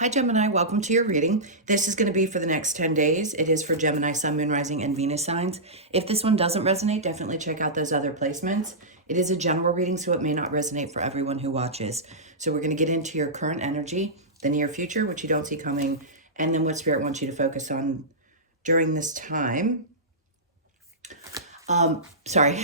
Hi Gemini, welcome to your reading. This is going to be for the next 10 days. It is for Gemini, Sun, Moon, Rising, and Venus signs. If this one doesn't resonate, definitely check out those other placements. It is a general reading, so it may not resonate for everyone who watches. So we're going to get into your current energy, the near future, which you don't see coming, and then what Spirit wants you to focus on during this time. Sorry,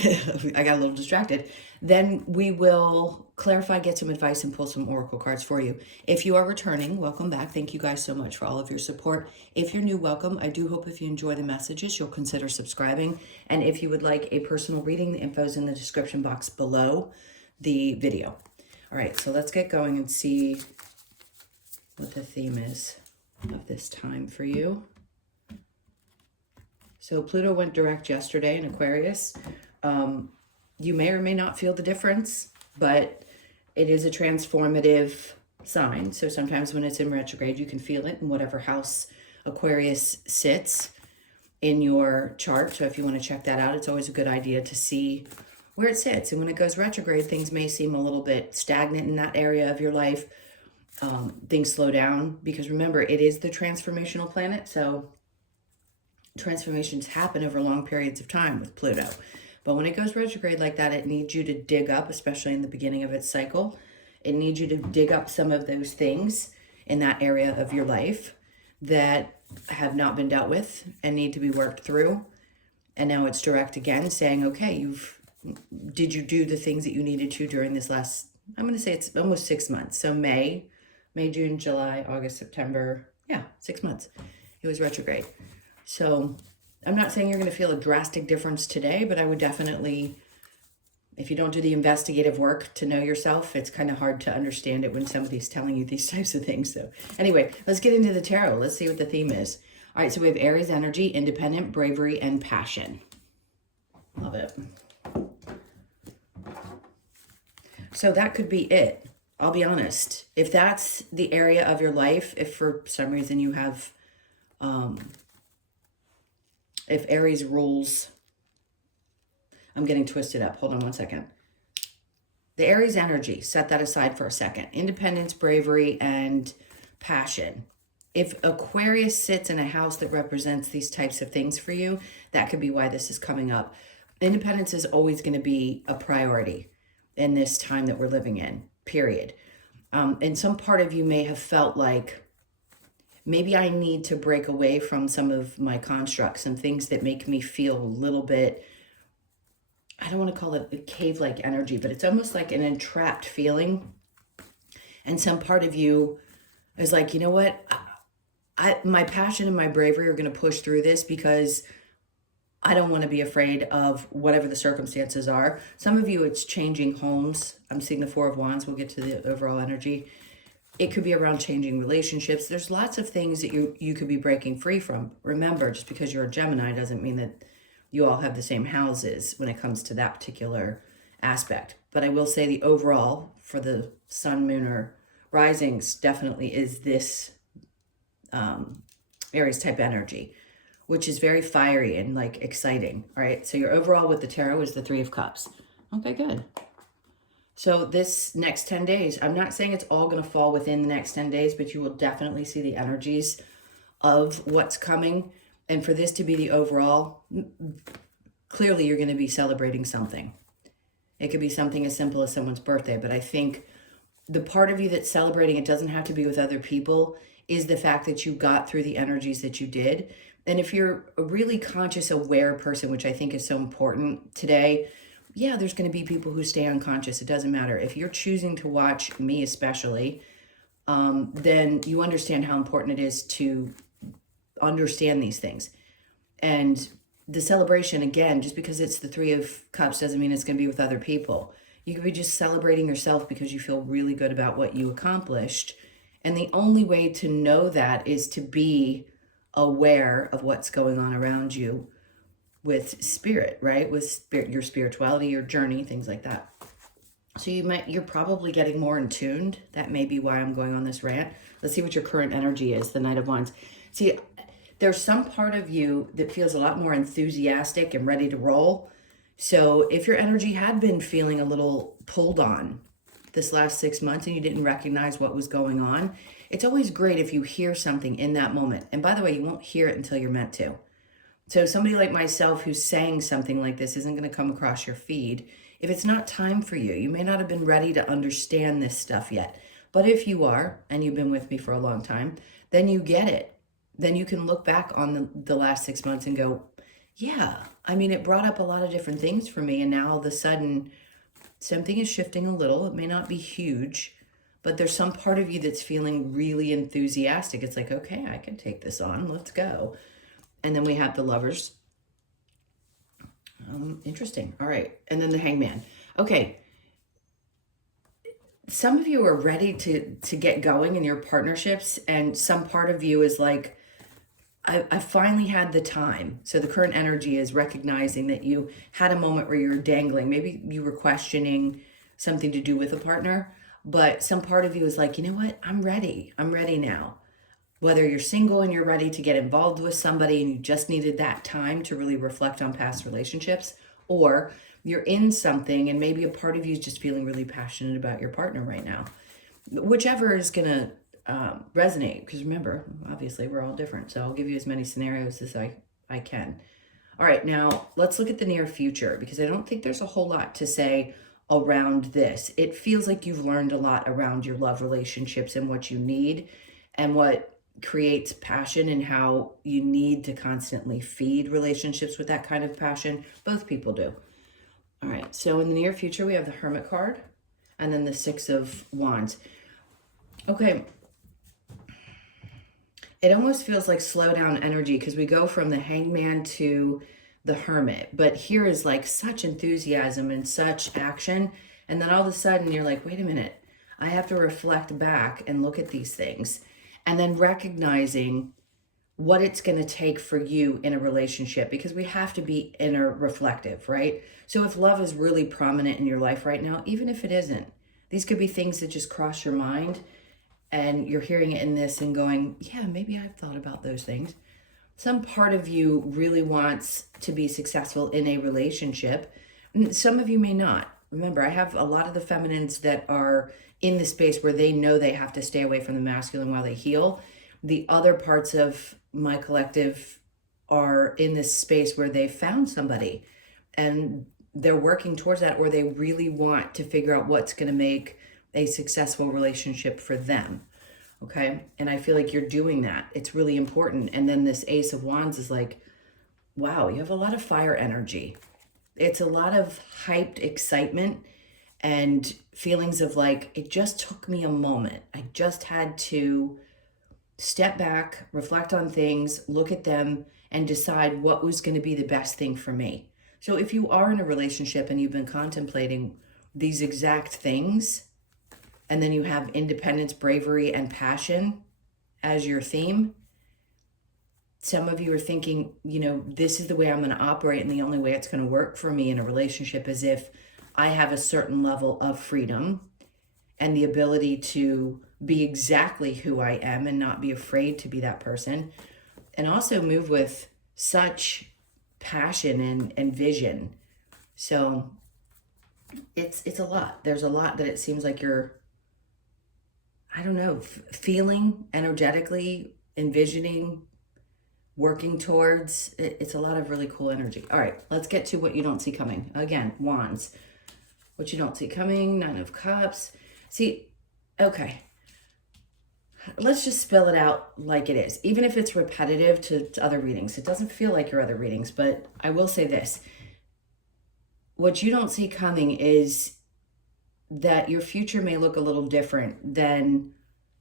I got a little distracted. Then we will clarify, get some advice, and pull some oracle cards for you. If you are returning, welcome back. Thank you guys so much for all of your support. If you're new, welcome. I do hope if you enjoy the messages, you'll consider subscribing. And if you would like a personal reading, the info is in the description box below the video. All right, so let's get going and see what the theme is of this time for you. So Pluto went direct yesterday in Aquarius. You may or may not feel the difference, but it is a transformative sign. So sometimes when it's in retrograde, you can feel it in whatever house Aquarius sits in your chart. So if you want to check that out, it's always a good idea to see where it sits. And when it goes retrograde, things may seem a little bit stagnant in that area of your life. Things slow down because remember, it is the transformational planet. So transformations happen over long periods of time with Pluto. But when it goes retrograde like that, it needs you to dig up, especially in the beginning of its cycle. It needs you to dig up some of those things in that area of your life that have not been dealt with and need to be worked through. And now it's direct again saying, okay, did you do the things that you needed to during this last, I'm going to say it's almost 6 months. So May, June, July, August, September. Yeah, 6 months. It was retrograde. So I'm not saying you're going to feel a drastic difference today, but I would definitely, if you don't do the investigative work to know yourself, it's kind of hard to understand it when somebody's telling you these types of things. So anyway, let's get into the tarot. Let's see what the theme is. All right, so we have Aries energy, independent, bravery, and passion. Love it. So that could be it. I'll be honest. If that's the area of your life, if for some reason you have, if Aries rules, I'm getting twisted up. Hold on one second. The Aries energy, set that aside for a second. Independence, bravery, and passion. If Aquarius sits in a house that represents these types of things for you, that could be why this is coming up. Independence is always going to be a priority in this time that we're living in, period. And some part of you may have felt like, maybe I need to break away from some of my constructs and things that make me feel a little bit, I don't want to call it a cave-like energy, but it's almost like an entrapped feeling. And some part of you is like, you know what? My passion and my bravery are going to push through this because I don't want to be afraid of whatever the circumstances are. Some of you, it's changing homes. I'm seeing the Four of Wands. We'll get to the overall energy. It could be around changing relationships. There's lots of things that you could be breaking free from. Remember, just because you're a Gemini doesn't mean that you all have the same houses when it comes to that particular aspect. But I will say the overall for the Sun, Moon, or Risings definitely is this Aries type energy, which is very fiery and like exciting. All right, so your overall with the tarot is the Three of Cups. Okay, good. So this next 10 days, I'm not saying it's all going to fall within the next 10 days, but you will definitely see the energies of what's coming. And for this to be the overall, clearly you're going to be celebrating something. It could be something as simple as someone's birthday, but I think the part of you that's celebrating, it doesn't have to be with other people, is the fact that you got through the energies that you did. And if you're a really conscious, aware person, which I think is so important today, yeah, there's going to be people who stay unconscious. It doesn't matter. If you're choosing to watch me especially, then you understand how important it is to understand these things. And the celebration, again, just because it's the Three of Cups doesn't mean it's going to be with other people. You could be just celebrating yourself because you feel really good about what you accomplished. And the only way to know that is to be aware of what's going on around you with spirit, right? With spirit, your spirituality, your journey, things like that. So you're probably getting more in tuned. That may be why I'm going on this rant. Let's see what your current energy is, the Knight of Wands. See, there's some part of you that feels a lot more enthusiastic and ready to roll. So if your energy had been feeling a little pulled on this last 6 months and you didn't recognize what was going on, it's always great if you hear something in that moment. And by the way, you won't hear it until you're meant to. So somebody like myself who's saying something like this isn't going to come across your feed if it's not time for you. You may not have been ready to understand this stuff yet. But if you are, and you've been with me for a long time, then you get it. Then you can look back on the last 6 months and go, yeah, I mean, it brought up a lot of different things for me. And now all of a sudden, something is shifting a little. It may not be huge, but there's some part of you that's feeling really enthusiastic. It's like, okay, I can take this on. Let's go. And then we have the Lovers. Interesting. All right. And then the Hangman. Okay. Some of you are ready to get going in your partnerships, and some part of you is like, I finally had the time. So the current energy is recognizing that you had a moment where you were dangling. Maybe you were questioning something to do with a partner, but some part of you is like, you know what? I'm ready. I'm ready now. Whether you're single and you're ready to get involved with somebody and you just needed that time to really reflect on past relationships, or you're in something and maybe a part of you is just feeling really passionate about your partner right now. Whichever is going to resonate, because remember, obviously we're all different. So I'll give you as many scenarios as I can. All right, now let's look at the near future, because I don't think there's a whole lot to say around this. It feels like you've learned a lot around your love relationships and what you need and what creates passion and how you need to constantly feed relationships with that kind of passion. Both people do. All right, so in the near future, we have the Hermit card and then the Six of Wands. Okay. It almost feels like slow down energy, because we go from the Hangman to the Hermit. But here is like such enthusiasm and such action. And then all of a sudden you're like, wait a minute, I have to reflect back and look at these things. And then recognizing what it's going to take for you in a relationship, because we have to be inner reflective, right? So if love is really prominent in your life right now, even if it isn't, these could be things that just cross your mind and you're hearing it in this and going, yeah, maybe I've thought about those things. Some part of you really wants to be successful in a relationship. Some of you may not. Remember, I have a lot of the feminines that are in the space where they know they have to stay away from the masculine while they heal. The other parts of my collective are in this space where they found somebody and they're working towards that, or they really want to figure out what's going to make a successful relationship for them. Okay. And I feel like you're doing that. It's really important. And then this Ace of Wands is like, wow, you have a lot of fire energy. It's a lot of hyped excitement and feelings of like, it just took me a moment. I just had to step back, reflect on things, look at them, and decide what was going to be the best thing for me. So if you are in a relationship and you've been contemplating these exact things, and then you have independence, bravery, and passion as your theme, some of you are thinking, you know, this is the way I'm going to operate, and the only way it's going to work for me in a relationship is if I have a certain level of freedom and the ability to be exactly who I am and not be afraid to be that person, and also move with such passion and vision. So it's a lot. There's a lot that it seems like you're, I don't know, feeling energetically, envisioning, working towards. It's a lot of really cool energy. All right, let's get to what you don't see coming. Again, Wands. What you don't see coming, Nine of Cups. See, okay. Let's just spell it out like it is. Even if it's repetitive to other readings. It doesn't feel like your other readings, but I will say this. What you don't see coming is that your future may look a little different than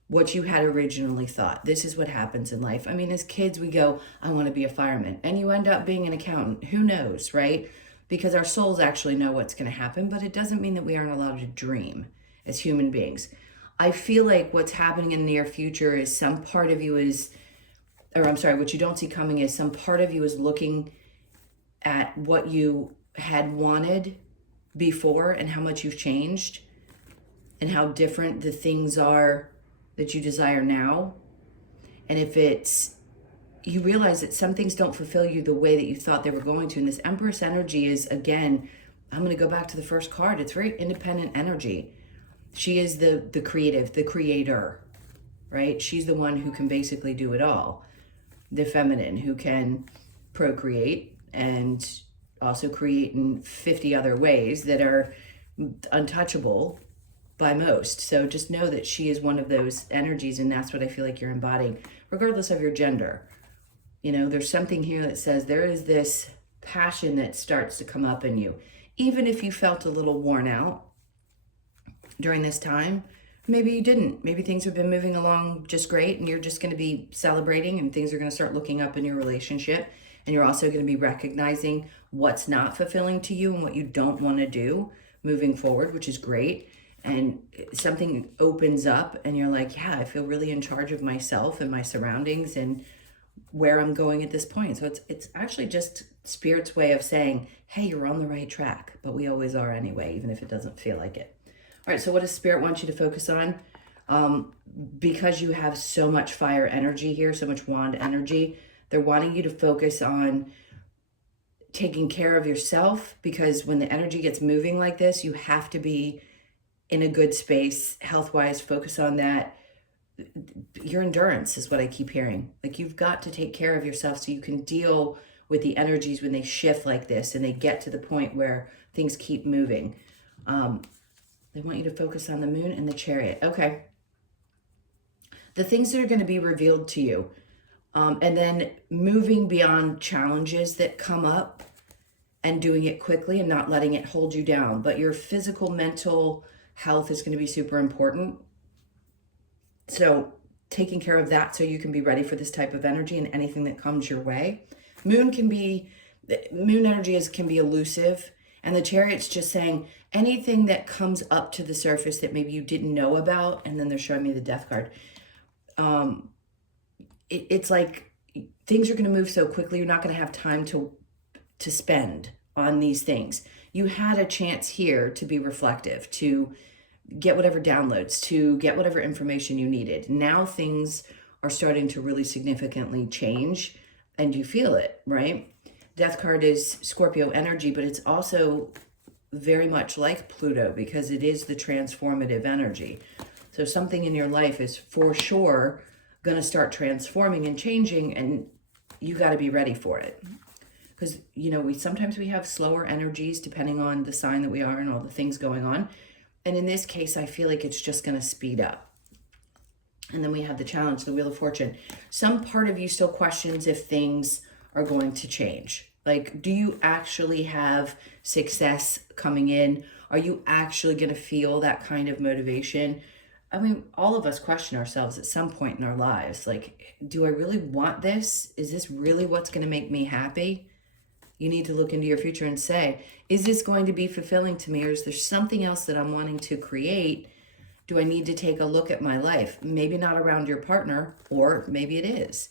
what you had originally thought. This is what happens in life. I mean, as kids, we go, I want to be a fireman. And you end up being an accountant. Who knows, right? Because our souls actually know what's going to happen, but it doesn't mean that we aren't allowed to dream as human beings. I feel like what's happening in the near future is some part of you is, or I'm sorry, what you don't see coming is some part of you is looking at what you had wanted before and how much you've changed and how different the things are that you desire now. And if it's, you realize that some things don't fulfill you the way that you thought they were going to. And this Empress energy is, again, I'm going to go back to the first card. It's very independent energy. She is the creative, the creator, right? She's the one who can basically do it all. The feminine, who can procreate and also create in 50 other ways that are untouchable by most. So just know that she is one of those energies, and that's what I feel like you're embodying, regardless of your gender. You know, there's something here that says there is this passion that starts to come up in you. Even if you felt a little worn out during this time, maybe you didn't. Maybe things have been moving along just great and you're just going to be celebrating, and things are going to start looking up in your relationship. And you're also going to be recognizing what's not fulfilling to you and what you don't want to do moving forward, which is great. And something opens up and you're like, yeah, I feel really in charge of myself and my surroundings and where I'm going at this point. So it's actually just Spirit's way of saying, hey, you're on the right track, but we always are anyway, even if it doesn't feel like it. All right, so what does Spirit want you to focus on? Because you have so much fire energy here, so much wand energy, they're wanting you to focus on taking care of yourself, because when the energy gets moving like this, you have to be in a good space health-wise. Focus on that. Your endurance is what I keep hearing. Like, you've got to take care of yourself so you can deal with the energies when they shift like this and they get to the point where things keep moving. They want you to focus on the moon and the Chariot. Okay. The things that are going to be revealed to you. And then moving beyond challenges that come up and doing it quickly and not letting it hold you down. But your physical, mental health is going to be super important. So taking care of that so you can be ready for this type of energy and anything that comes your way. Moon energy can be elusive. And the Chariot's just saying anything that comes up to the surface that maybe you didn't know about. And then they're showing me the Death card. It's like things are going to move so quickly. You're not going to have time to spend on these things. You had a chance here to be reflective, to get whatever downloads, to get whatever information you needed. Now things are starting to really significantly change and you feel it, right? Death card is Scorpio energy, but it's also very much like Pluto because it is the transformative energy. So something in your life is for sure going to start transforming and changing, and you got to be ready for it. Because, you know, sometimes we have slower energies depending on the sign that we are and all the things going on. And in this case, I feel like it's just going to speed up. And then we have the challenge, the Wheel of Fortune. Some part of you still questions if things are going to change. Like, do you actually have success coming in? Are you actually going to feel that kind of motivation? I mean, all of us question ourselves at some point in our lives. Like, do I really want this? Is this really what's going to make me happy? You need to look into your future and say, is this going to be fulfilling to me? Or is there something else that I'm wanting to create? Do I need to take a look at my life? Maybe not around your partner, or maybe it is.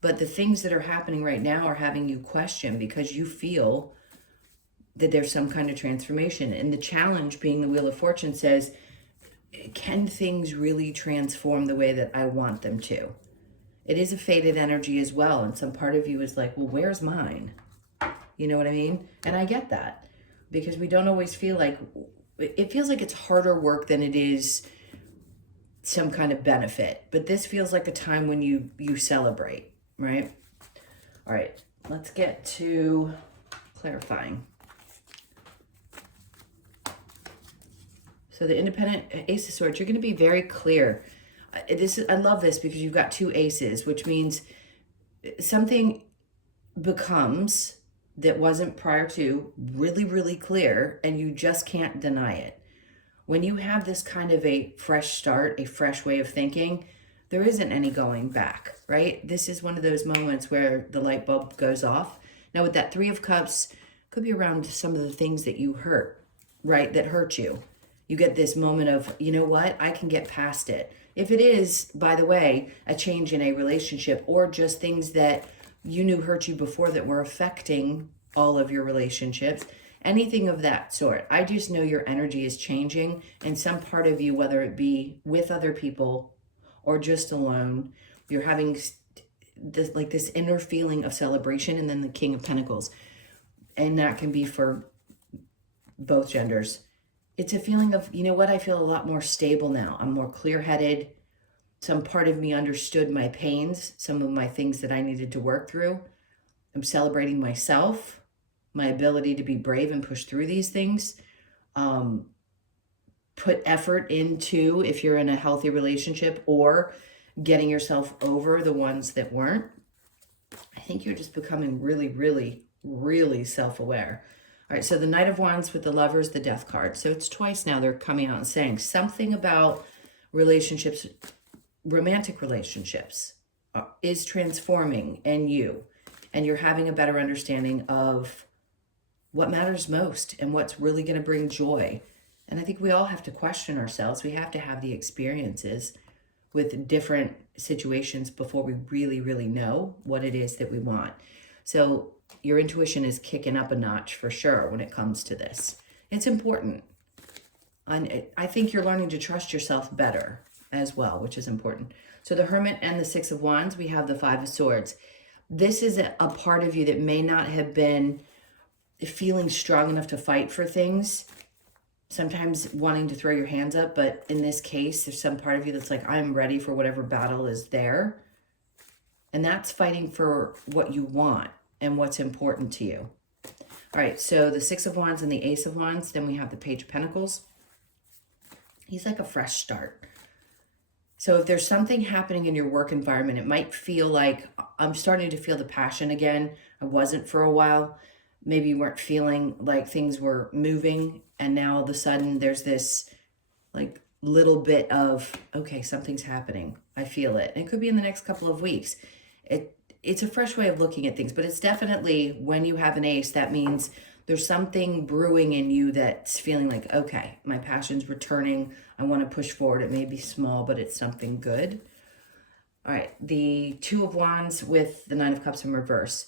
But the things that are happening right now are having you question because you feel that there's some kind of transformation. And the challenge being the Wheel of Fortune says, can things really transform the way that I want them to? It is a fated energy as well. And some part of you is like, well, where's mine? You know what I mean? And I get that because we don't always feel like, it feels like it's harder work than it is some kind of benefit. But this feels like a time when you celebrate, right? All right, let's get to clarifying. So the Independent Ace of Swords, you're going to be very clear. I love this because you've got two aces, which means something becomes that wasn't prior to really, really clear, and you just can't deny it. When you have this kind of a fresh start, a fresh way of thinking, there isn't any going back, right? This is one of those moments where the light bulb goes off. Now with that Three of Cups, could be around some of the things that you hurt, right? That hurt you. You get this moment of, you know what? I can get past it. If it is, by the way, a change in a relationship or just things that you knew hurt you before that were affecting all of your relationships, anything of that sort. I just know your energy is changing, and some part of you, whether it be with other people or just alone, you're having this inner feeling of celebration, and then the King of Pentacles. And that can be for both genders. It's a feeling of, you know what, I feel a lot more stable now. I'm more clear-headed. some part of me understood my pains, some of my things that I needed to work through. I'm celebrating myself, my ability to be brave and push through these things. Put effort into, if you're in a healthy relationship, or getting yourself over the ones that weren't. I think you're just becoming really, really, really self-aware. All right, so the Knight of Wands with the Lovers, the Death card. So it's twice now they're coming out and saying something about relationships, romantic relationships is transforming in you. And you're having a better understanding of what matters most and what's really going to bring joy. And I think we all have to question ourselves. We have to have the experiences with different situations before we really, really know what it is that we want. So your intuition is kicking up a notch for sure when it comes to this. It's important. And I think you're learning to trust yourself better as well, which is important. So the Hermit and the Six of Wands, we have the Five of Swords. This is a part of you that may not have been feeling strong enough to fight for things, sometimes wanting to throw your hands up, but in this case, there's some part of you that's like, I'm ready for whatever battle is there. And that's fighting for what you want and what's important to you. All right, so the Six of Wands and the Ace of Wands, then we have the Page of Pentacles. He's like a fresh start. So if there's something happening in your work environment, it might feel like I'm starting to feel the passion again. I wasn't for a while. Maybe you weren't feeling like things were moving, and now all of a sudden there's this like little bit of, okay, something's happening. I feel it. And it could be in the next couple of weeks. It's a fresh way of looking at things, but it's definitely, when you have an ace, that means there's something brewing in you that's feeling like, okay, my passion's returning. I want to push forward. It may be small, but it's something good. All right, the Two of Wands with the Nine of Cups in reverse.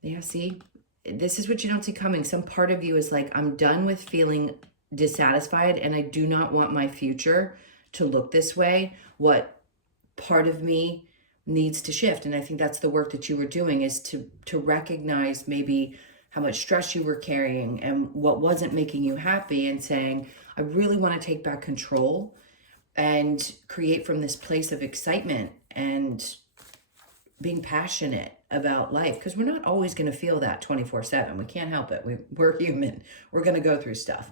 Yeah, see, this is what you don't see coming. Some part of you is like, I'm done with feeling dissatisfied and I do not want my future to look this way. What part of me needs to shift? And I think that's the work that you were doing, is to recognize maybe how much stress you were carrying and what wasn't making you happy, and saying, I really want to take back control and create from this place of excitement and being passionate about life, because we're not always going to feel that 24/7. We can't help it. We're human. We're going to go through stuff.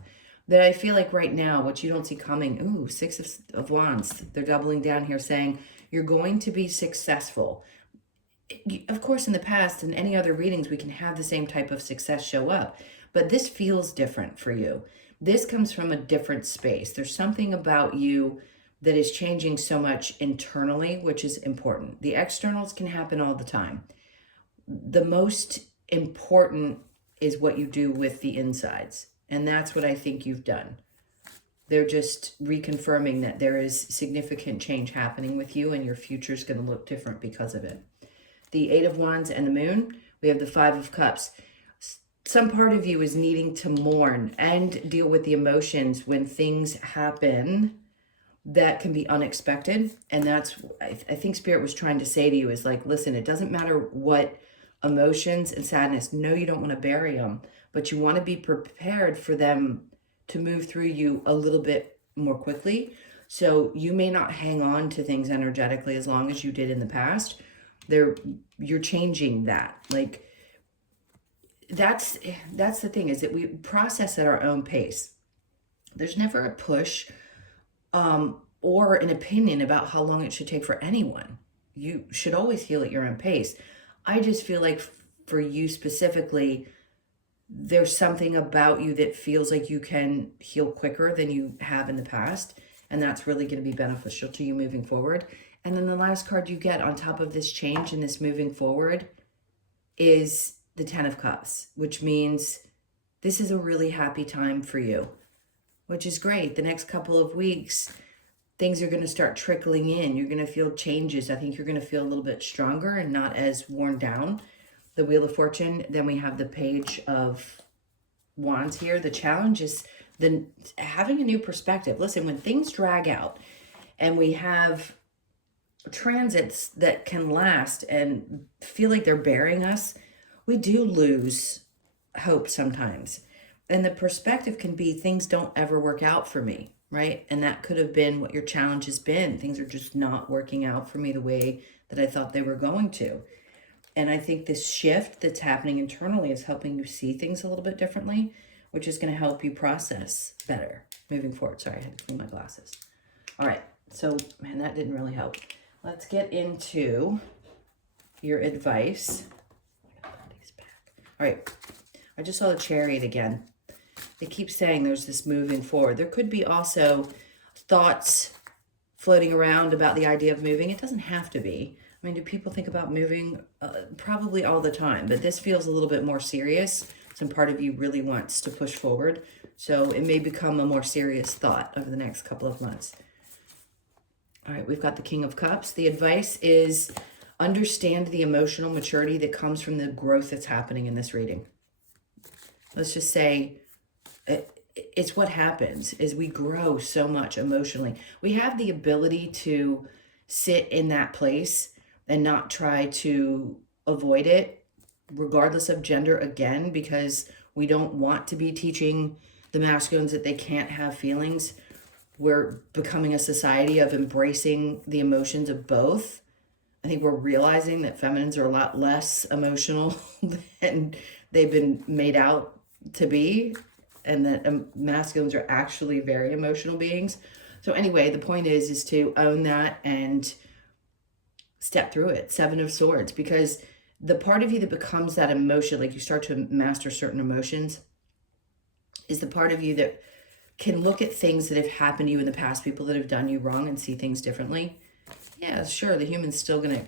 That I feel like right now, what you don't see coming, ooh, Six of Wands, they're doubling down here saying you're going to be successful. Of course, in the past and any other readings, we can have the same type of success show up, but this feels different for you. This comes from a different space. There's something about you that is changing so much internally, which is important. The externals can happen all the time. The most important is what you do with the insides. And that's what I think you've done. They're just reconfirming that there is significant change happening with you, and your future is going to look different because of it. The Eight of Wands and the Moon, we have the Five of Cups. Some part of you is needing to mourn and deal with the emotions when things happen that can be unexpected. And that's, I think Spirit was trying to say to you, is like, listen, it doesn't matter what emotions and sadness. No, you don't want to bury them, but you want to be prepared for them to move through you a little bit more quickly. So you may not hang on to things energetically as long as you did in the past. You're changing that. Like, that's the thing, is that we process at our own pace. There's never a push or an opinion about how long it should take for anyone. You should always heal at your own pace. I just feel like for you specifically, there's something about you that feels like you can heal quicker than you have in the past. And that's really going to be beneficial to you moving forward. And then the last card you get on top of this change and this moving forward is the Ten of Cups, which means this is a really happy time for you, which is great. The next couple of weeks, things are going to start trickling in. You're going to feel changes. I think you're going to feel a little bit stronger and not as worn down. The Wheel of Fortune, then we have the Page of Wands here. The challenge is having a new perspective. Listen, when things drag out and we have transits that can last and feel like they're bearing us, we do lose hope sometimes. And the perspective can be, things don't ever work out for me. right? And that could have been what your challenge has been. Things are just not working out for me the way that I thought they were going to. And I think this shift that's happening internally is helping you see things a little bit differently, which is going to help you process better moving forward. Sorry, I had to clean my glasses. All right. So, man, that didn't really help. Let's get into your advice. All right. I just saw the Chariot again. They keep saying there's this moving forward. There could be also thoughts floating around about the idea of moving. It doesn't have to be. I mean, do people think about moving? Probably all the time, but this feels a little bit more serious. Some part of you really wants to push forward. So it may become a more serious thought over the next couple of months. All right, we've got the King of Cups. The advice is understand the emotional maturity that comes from the growth that's happening in this reading. Let's just say it's what happens is we grow so much emotionally. We have the ability to sit in that place and not try to avoid it, regardless of gender, again, because we don't want to be teaching the masculines that they can't have feelings. We're becoming a society of embracing the emotions of both. I think we're realizing that feminines are a lot less emotional than they've been made out to be, and that masculines are actually very emotional beings. So anyway, the point is to own that and step through it. Seven of Swords, because the part of you that becomes that emotion, like you start to master certain emotions, is the part of you that can look at things that have happened to you in the past, people that have done you wrong, and see things differently. Yeah, sure, the human's still going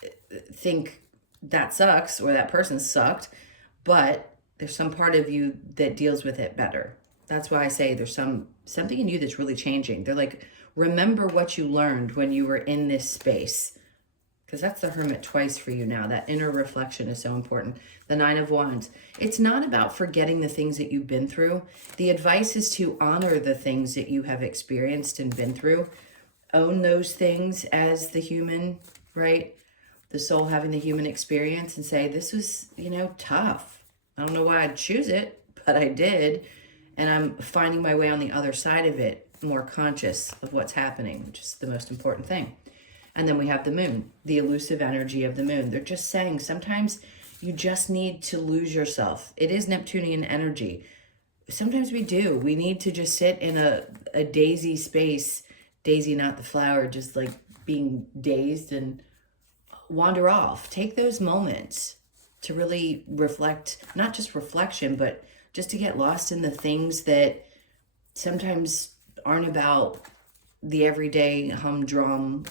to think that sucks or that person sucked, but there's some part of you that deals with it better. That's why I say there's something in you that's really changing. They're like, remember what you learned when you were in this space. Because that's the Hermit twice for you now. That inner reflection is so important. The Nine of Wands. It's not about forgetting the things that you've been through. The advice is to honor the things that you have experienced and been through. Own those things as the human, right? The soul having the human experience, and say, this was, tough. I don't know why I'd choose it, but I did. And I'm finding my way on the other side of it, more conscious of what's happening, which is the most important thing. And then we have the moon, the elusive energy of the moon. They're just saying sometimes you just need to lose yourself. It is Neptunian energy. Sometimes we do. We need to just sit in a daisy space, daisy, not the flower, just like being dazed and wander off. Take those moments to really reflect, not just reflection, but just to get lost in the things that sometimes aren't about the everyday humdrum.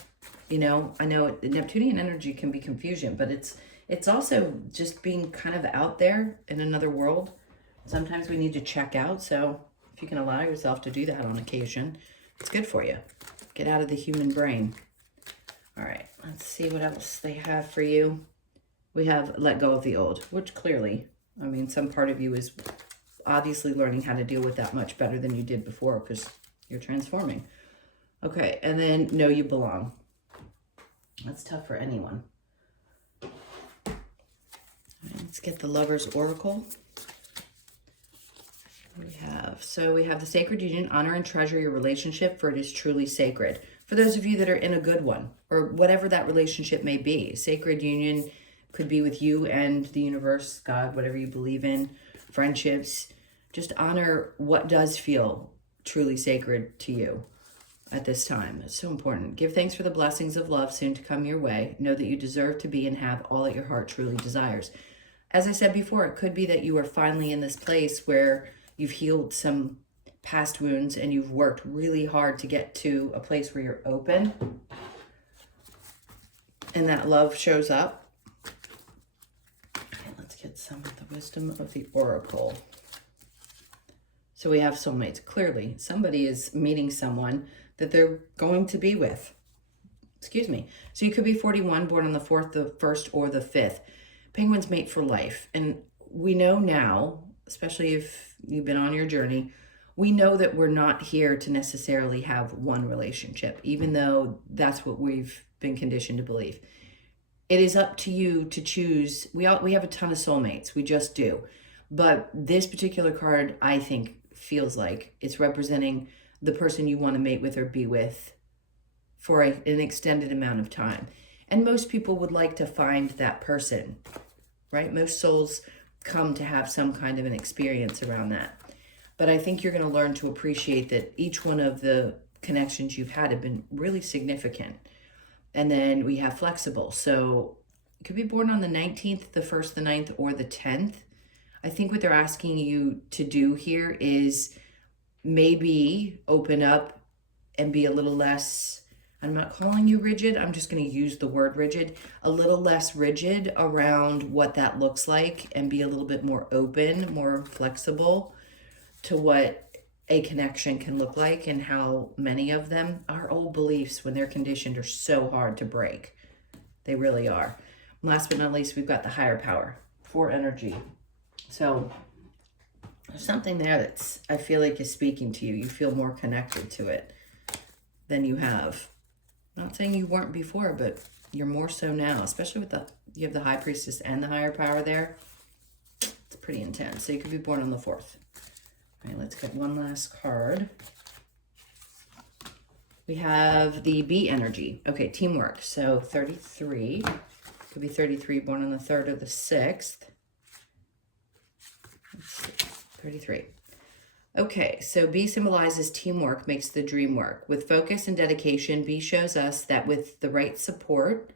I know Neptunian energy can be confusion, but it's also just being kind of out there in another world. Sometimes we need to check out. So if you can allow yourself to do that on occasion, it's good for you. Get out of the human brain. All right, let's see what else they have for you. We have let go of the old, which clearly, some part of you is obviously learning how to deal with that much better than you did before because you're transforming. Okay, and then know you belong. That's tough for anyone. All right, let's get the Lover's Oracle. We have the Sacred Union. Honor and treasure your relationship, for it is truly sacred. For those of you that are in a good one, or whatever that relationship may be, Sacred Union could be with you and the universe, God, whatever you believe in, friendships. Just honor what does feel truly sacred to you at this time. It's so important. Give thanks for the blessings of love soon to come your way. Know that you deserve to be and have all that your heart truly desires. As I said before, it could be that you are finally in this place where you've healed some past wounds and you've worked really hard to get to a place where you're open and that love shows up. Okay, let's get some of the wisdom of the Oracle. So we have soulmates. Clearly, somebody is meeting someone that they're going to be with. Excuse me. So you could be 41, born on the 4th, the 1st, or the 5th. Penguins mate for life. And we know now, especially if you've been on your journey, we know that we're not here to necessarily have one relationship, even though that's what we've been conditioned to believe. It is up to you to choose. We have a ton of soulmates. We just do. But this particular card, I think, feels like it's representing the person you want to mate with or be with for an extended amount of time. And most people would like to find that person, right? Most souls come to have some kind of an experience around that. But I think you're going to learn to appreciate that each one of the connections you've had have been really significant. And then we have flexible. So you could be born on the 19th, the 1st, the 9th, or the 10th. I think what they're asking you to do here is maybe open up and be a little less, I'm not calling you rigid, I'm just going to use the word rigid, a little less rigid around what that looks like and be a little bit more open, more flexible to what a connection can look like and how many of them, our old beliefs when they're conditioned are so hard to break. They really are. Last but not least, we've got the higher power for energy. So there's something there that's, I feel like, is speaking to you. You feel more connected to it than you have. I'm not saying you weren't before, but you're more so now, especially with you have the high priestess and the higher power there. It's pretty intense. So you could be born on the 4th. All right, let's get one last card. We have the B energy. Okay, teamwork. So 33. Could be 33, born on the 3rd or the 6th. 33. Okay, so B symbolizes teamwork makes the dream work. With focus and dedication, B shows us that with the right support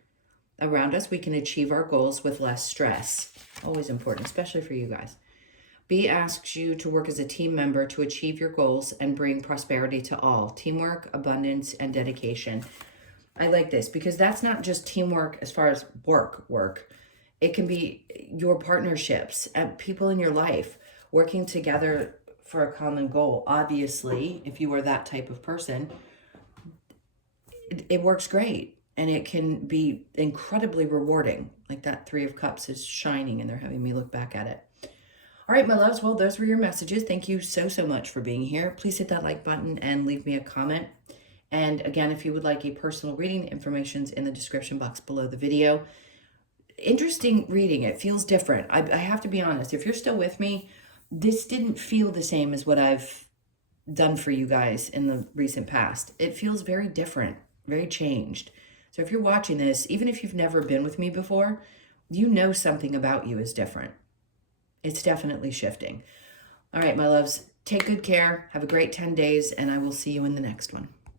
around us, we can achieve our goals with less stress. Always important, especially for you guys. B asks you to work as a team member to achieve your goals and bring prosperity to all. Teamwork, abundance, and dedication. I like this because that's not just teamwork as far as work. It can be your partnerships and people in your life working together for a common goal. Obviously, if you are that type of person, it works great and it can be incredibly rewarding. Like that 3 of Cups is shining and they're having me look back at it. All right, my loves, well, those were your messages. Thank you so much for being here. Please hit that like button and leave me a comment. And again, if you would like a personal reading, the information's in the description box below the video. Interesting reading. It feels different. I have to be honest. If you're still with me, this didn't feel the same as what I've done for you guys in the recent past. It feels very different, very changed. So if you're watching this, even if you've never been with me before, you know something about you is different. It's definitely shifting. All right, my loves, take good care. Have a great 10 days, and I will see you in the next one.